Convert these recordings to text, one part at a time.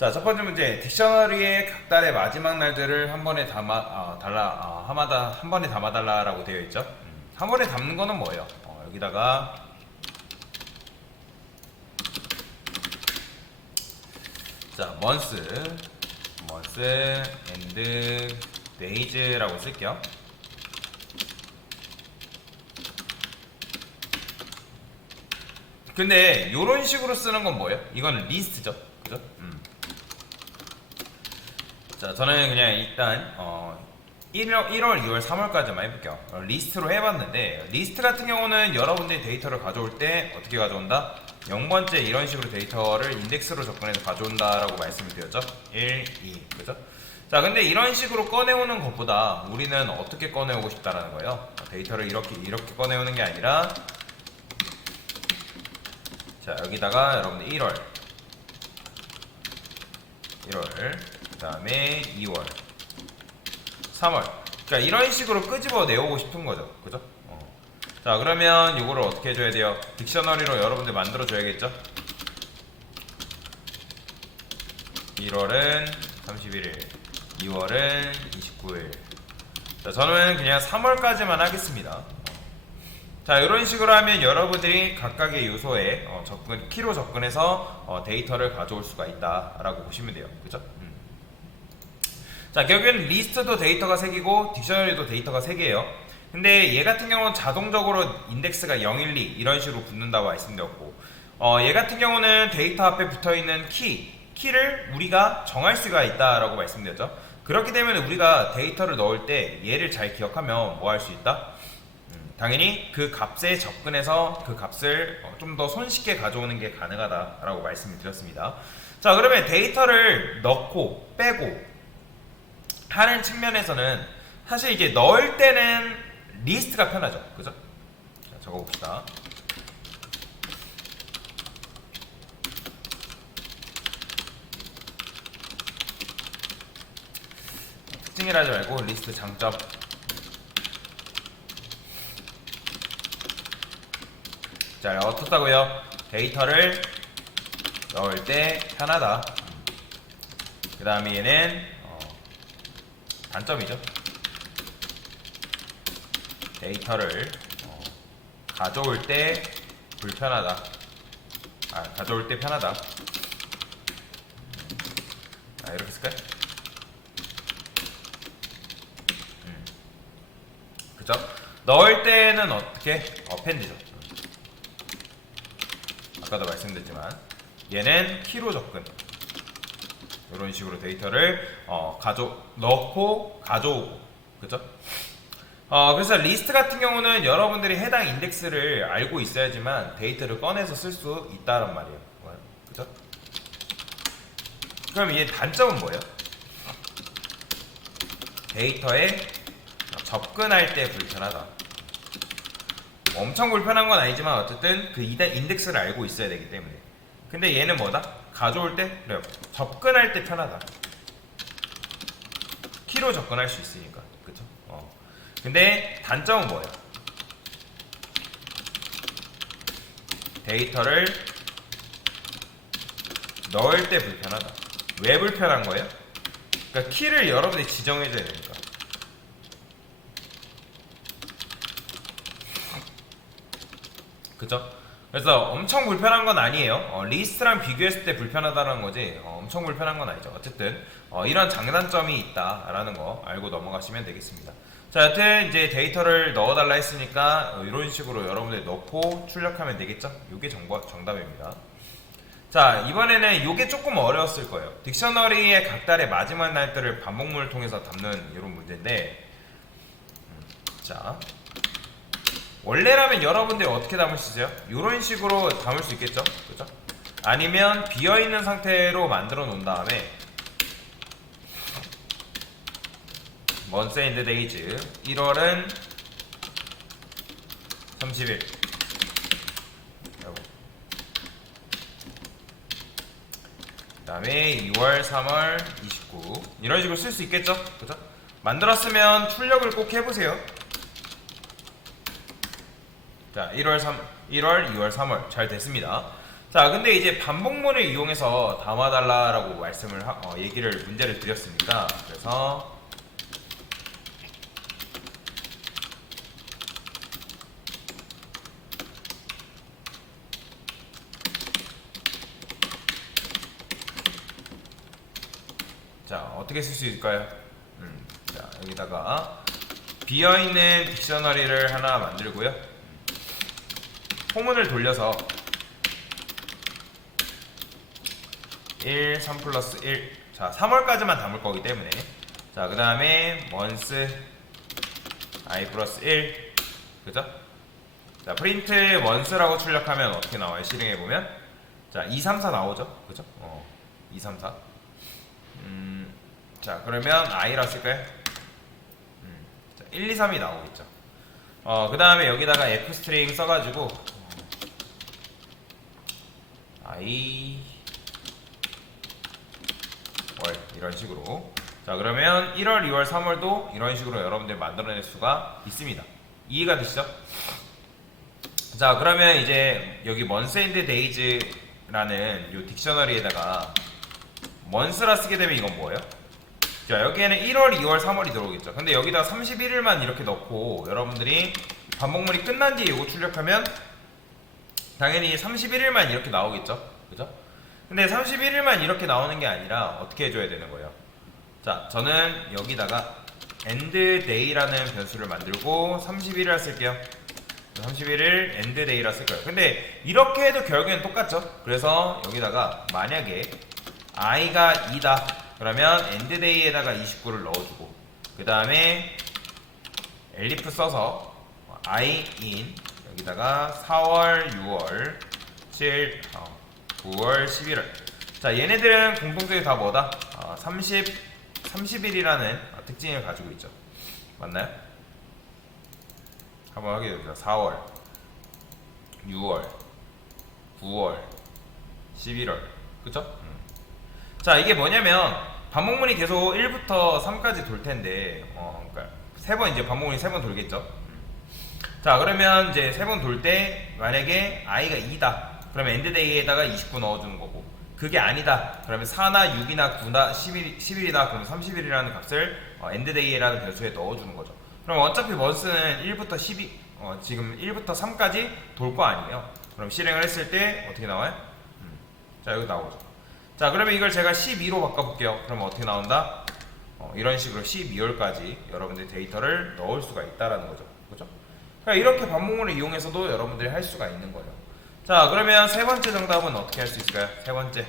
자, 첫 번째 문제. 딕셔너리의 각 달의 마지막 날들을 한 번에 한 번에 담아달라라고 되어 있죠. 한 번에 담는 거는 뭐예요? 여기다가 자, months and days라고 쓸게요. 근데 이런 식으로 쓰는 건 뭐예요? 이거는 리스트죠, 그죠? 자, 저는 그냥 일단 1월, 2월, 3월까지만 해볼게요. 리스트로 해봤는데 리스트 같은 경우는 여러분들이 데이터를 가져올 때 어떻게 가져온다? 0번째 이런 식으로 데이터를 인덱스로 접근해서 가져온다라고 말씀을 드렸죠. 1, 2, 그죠? 자, 근데 이런 식으로 꺼내오는 것보다 우리는 어떻게 꺼내오고 싶다라는 거예요. 데이터를 이렇게 꺼내오는 게 아니라, 자, 여기다가 여러분들 1월, 그 다음에 2월, 3월. 그러니까 이런 식으로 끄집어 내오고 싶은 거죠. 그죠? 자, 그러면 이거를 어떻게 해줘야 돼요? 딕셔너리로 여러분들 만들어 줘야겠죠? 1월은 31일, 2월은 29일. 자, 저는 그냥 3월까지만 하겠습니다. 자, 이런 식으로 하면 여러분들이 각각의 요소에 키로 접근해서 데이터를 가져올 수가 있다라고 보시면 돼요. 그죠? 자, 결국에는 리스트도 데이터가 3개고 딕셔너리도 데이터가 3개예요. 근데 얘 같은 경우는 자동적으로 인덱스가 0, 1, 2 이런 식으로 붙는다고 말씀드렸고, 얘 같은 경우는 데이터 앞에 붙어있는 키를 우리가 정할 수가 있다라고 말씀드렸죠. 그렇기 때문에 우리가 데이터를 넣을 때 얘를 잘 기억하면 뭐 할 수 있다? 당연히 그 값에 접근해서 그 값을 좀 더 손쉽게 가져오는 게 가능하다라고 말씀을 드렸습니다. 자, 그러면 데이터를 넣고 빼고 하는 측면에서는 사실 이제 넣을 때는 리스트가 편하죠. 그죠? 자, 적어봅시다. 특징이라 하지 말고 리스트 장점. 자, 어떻다고요? 데이터를 넣을 때 편하다. 그 다음에 얘는 단점이죠. 데이터를 가져올 때 불편하다. 가져올 때 편하다. 이렇게 쓸까요? 그죠? 넣을 때는 어떻게? 어펜드죠. 아까도 말씀드렸지만 얘는 키로 접근. 이런 식으로 데이터를 넣고 가져오고. 그죠? 그래서 리스트 같은 경우는 여러분들이 해당 인덱스를 알고 있어야지만 데이터를 꺼내서 쓸 수 있다란 말이에요. 그죠? 그럼 얘 단점은 뭐예요? 데이터에 접근할 때 불편하다. 엄청 불편한 건 아니지만 어쨌든 그 인덱스를 알고 있어야 되기 때문에. 근데 얘는 뭐다? 가져올 때 그래요. 접근할 때 편하다. 키로 접근할 수 있으니까. 그쵸? 근데 단점은 뭐예요? 데이터를 넣을 때 불편하다. 왜 불편한 거예요? 그러니까 키를 여러분이 지정해줘야 되니까. 그죠? 그래서 엄청 불편한 건 아니에요. 리스트랑 비교했을 때 불편하다는 거지 엄청 불편한 건 아니죠. 어쨌든 이런 장단점이 있다라는 거 알고 넘어가시면 되겠습니다. 자, 여튼 이제 데이터를 넣어달라 했으니까 이런 식으로 여러분들이 넣고 출력하면 되겠죠? 이게 정답입니다. 자, 이번에는 이게 조금 어려웠을 거예요. 딕셔너리의 각 달의 마지막 날들을 반복문을 통해서 담는 이런 문제인데, 자, 원래라면 여러분들이 어떻게 담을 수 있어요? 이런 식으로 담을 수 있겠죠? 그죠? 아니면 비어있는 상태로 만들어 놓은 다음에 months and days 1월은 30일 그 다음에 2월 3월 29 이런 식으로 쓸 수 있겠죠? 그죠? 만들었으면 출력을 꼭 해보세요. 자, 1월, 2월, 3월 잘 됐습니다. 자, 근데 이제 반복문을 이용해서 담아달라라고 문제를 드렸습니다. 그래서 자, 어떻게 쓸 수 있을까요? 자, 여기다가 비어있는 딕셔너리를 하나 만들고요. 포문을 돌려서 1, 3 플러스 1. 자, 3월까지만 담을 거기 때문에. 자, 그 다음에 months i 플러스 1. 그죠? 자, 프린트 months라고 출력하면 어떻게 나와요? 실행해보면. 자, 2, 3, 4 나오죠? 그죠? 2, 3, 4. 자, 그러면 i라 쓸까요? 자, 1, 2, 3이 나오겠죠. 그 다음에 여기다가 f 스트링 써가지고 i 월 이런 식으로. 자, 그러면 1월, 2월, 3월도 이런 식으로 여러분들 만들어낼 수가 있습니다. 이해가 되시죠? 자, 그러면 이제 여기 months and days라는 요 딕셔너리에다가 months라 쓰게 되면 이건 뭐예요? 자, 여기에는 1월, 2월, 3월이 들어오겠죠. 근데 여기다 31일만 이렇게 넣고 여러분들이 반복문이 끝난 뒤에 이거 출력하면 당연히 31일만 이렇게 나오겠죠. 그죠? 근데 31일만 이렇게 나오는 게 아니라 어떻게 해줘야 되는 거예요? 자, 저는 여기다가 end day라는 변수를 만들고 31일 쓸게요. 31일 end day라 쓸 거예요. 근데 이렇게 해도 결국엔 똑같죠. 그래서 여기다가 만약에 i가 2다 그러면 end day에다가 29를 넣어주고 그 다음에 elif 써서 i in 여기다가 4월, 6월, 7, 9월, 11월. 자, 얘네들은 공통점이 다 뭐다? 30일이라는 특징을 가지고 있죠. 맞나요? 한번 확인해 봅시다. 4월, 6월, 9월, 11월. 그쵸? 자, 이게 뭐냐면 반복문이 계속 1부터 3까지 돌 텐데 그러니까 이제 반복문이 3번 돌겠죠. 자, 그러면 이제 3번 돌 때 만약에 i가 2다 그러면 엔드데이에다가 29 넣어주는 거고 그게 아니다 그러면 4나 6이나 9나 11이다 그러면 30일이라는 값을 엔드데이라는 변수에 넣어주는 거죠. 그럼 어차피 먼스는 1부터 12 지금 1부터 3까지 돌 거 아니에요. 그럼 실행을 했을 때 어떻게 나와요? 자, 여기 나오죠. 자, 그러면 이걸 제가 12로 바꿔볼게요. 그러면 어떻게 나온다? 이런 식으로 12월까지 여러분들 데이터를 넣을 수가 있다라는 거죠. 그죠? 그러니까 이렇게 반복문을 이용해서도 여러분들이 할 수가 있는 거예요. 자, 그러면 세 번째 정답은 어떻게 할 수 있을까요? 세 번째.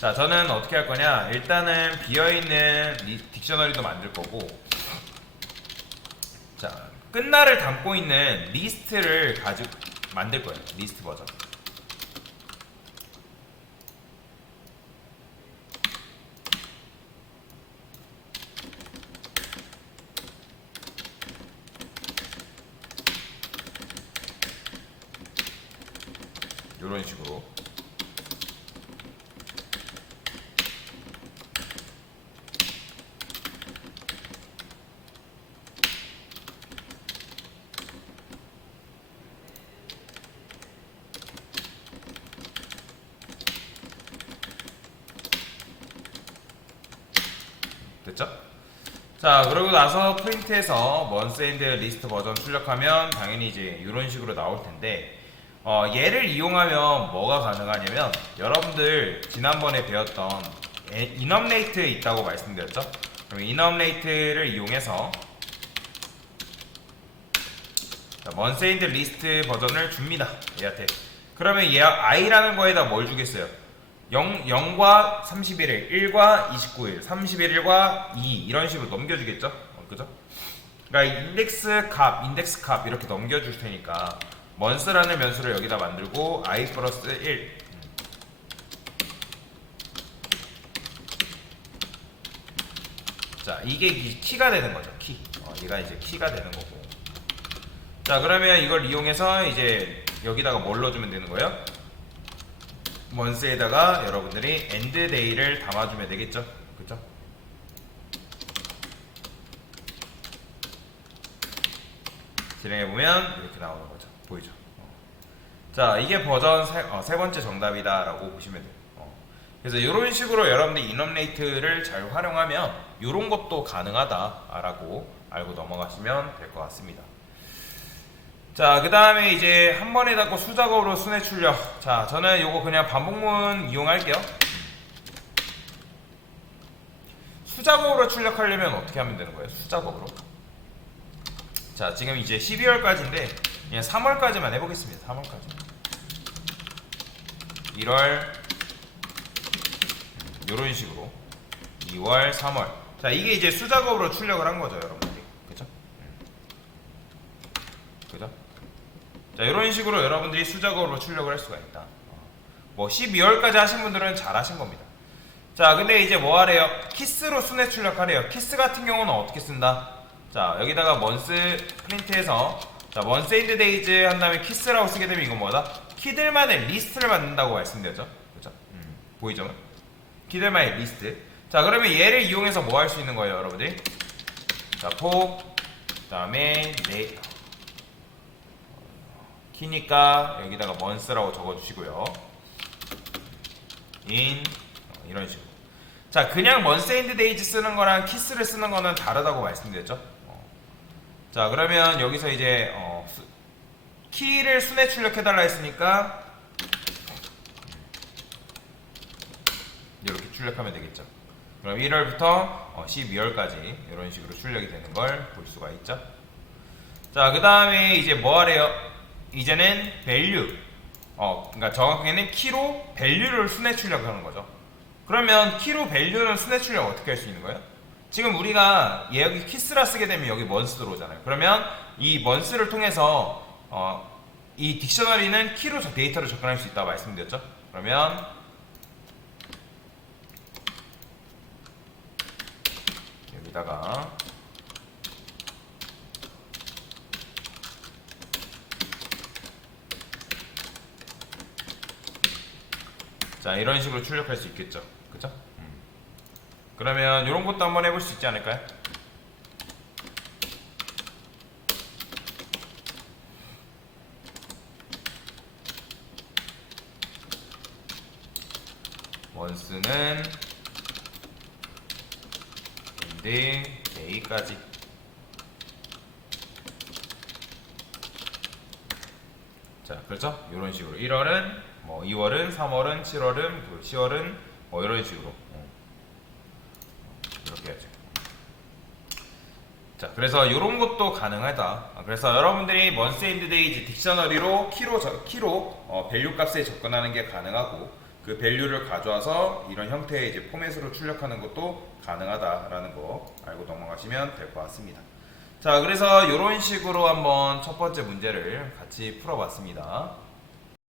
자, 저는 어떻게 할 거냐? 일단은 비어있는 딕셔너리도 만들 거고, 자, 끝날을 담고 있는 리스트를 가지고 만들 거예요. 리스트 버전. 이런 식으로. 됐죠? 자, 그러고 나서 프린트해서 months and list 버전 출력하면 당연히 이제 이런 식으로 나올 텐데, 얘를 이용하면 뭐가 가능하냐면 여러분들 지난번에 배웠던 enumLate 있다고 말씀드렸죠? 그럼 enumLate를 이용해서 months and list 버전을 줍니다. 얘한테. 그러면 얘 i라는 거에다 뭘 주겠어요? 0과 31일, 1과 29일, 31일과 2 이런 식으로 넘겨주겠죠? 그죠? 그러니까 인덱스 값 이렇게 넘겨줄 테니까 months라는 변수를 여기다 만들고 i 플러스 1 자, 이게 키가 되는 거죠. 키. 얘가 이제 키가 되는 거고. 자, 그러면 이걸 이용해서 이제 여기다가 뭘 넣어주면 되는 거예요? months에다가 여러분들이 end day를 담아주면 되겠죠? 그죠? 실행해보면 이렇게 나오는 거죠. 보이죠? 자, 이게 버전 세 번째 정답이다라고 보시면 돼요. 그래서 이런 식으로 여러분들이 인업레이트를 잘 활용하면 이런 것도 가능하다라고 알고 넘어가시면 될 것 같습니다. 자, 그 다음에 이제 한 번에 닫고 수작업으로 순회 출력. 자, 저는 요거 그냥 반복문 이용할게요. 수작업으로 출력하려면 어떻게 하면 되는 거예요? 수작업으로. 자, 지금 이제 12월까지인데 그냥 3월까지만 해보겠습니다. 3월까지. 1월 요런 식으로 2월, 3월. 자, 이게 이제 수작업으로 출력을 한 거죠, 여러분들이. 그죠? 그죠? 자, 이런 식으로 여러분들이 수작업으로 출력을 할 수가 있다. 뭐 12월까지 하신 분들은 잘 하신 겁니다. 자, 근데 이제 뭐 하래요? 키스로 순회 출력하래요. 키스 같은 경우는 어떻게 쓴다? 자, 여기다가 먼스 프린트해서 자, 먼스 엔드 데이즈 한 다음에 키스라고 쓰게 되면 이건 뭐다? 키들만의 리스트를 만든다고 말씀드렸죠. 그죠? 보이죠? 키들만의 리스트. 자, 그러면 얘를 이용해서 뭐 할 수 있는 거예요, 여러분들? 자, 폭, 그 다음에 네 키니까 여기다가 먼스라고 적어주시고요. 이런 식으로. 자, 그냥 먼스 엔드 데이즈 쓰는 거랑 키스를 쓰는 거는 다르다고 말씀드렸죠. 자, 그러면 여기서 이제 키를 순회 출력해달라 했으니까 이렇게 출력하면 되겠죠. 그럼 1월부터 12월까지 이런 식으로 출력이 되는 걸 볼 수가 있죠. 자, 그 다음에 이제 뭐 하래요? 이제는 value. 그러니까 정확하게는 키로 밸류를 순회 출력하는 거죠. 그러면 키로 밸류는 순회 출력 어떻게 할 수 있는 거예요? 지금 우리가 여기 키스라 쓰게 되면 여기 먼스 들어오잖아요. 그러면 이 먼스를 통해서 이 딕셔너리는 키로 데이터를 접근할 수 있다고 말씀드렸죠. 그러면 여기다가 자, 이런 식으로 출력할 수 있겠죠. 그죠? 그러면 이런 것도 한번 해볼 수 있지 않을까요? 원스는 인데 데이까지. 자, 그렇죠? 이런 식으로 1월은 뭐 2월은 3월은 7월은 10월은 뭐 이런 식으로 이렇게 해야죠. 자, 그래서 이런 것도 가능하다. 그래서 여러분들이 먼스 엔드 데이즈 딕셔너리로 키로 밸류 값에 접근하는 게 가능하고 그 밸류를 가져와서 이런 형태의 이제 포맷으로 출력하는 것도 가능하다라는 거 알고 넘어가시면 될 것 같습니다. 자, 그래서 이런 식으로 한번 첫 번째 문제를 같이 풀어봤습니다.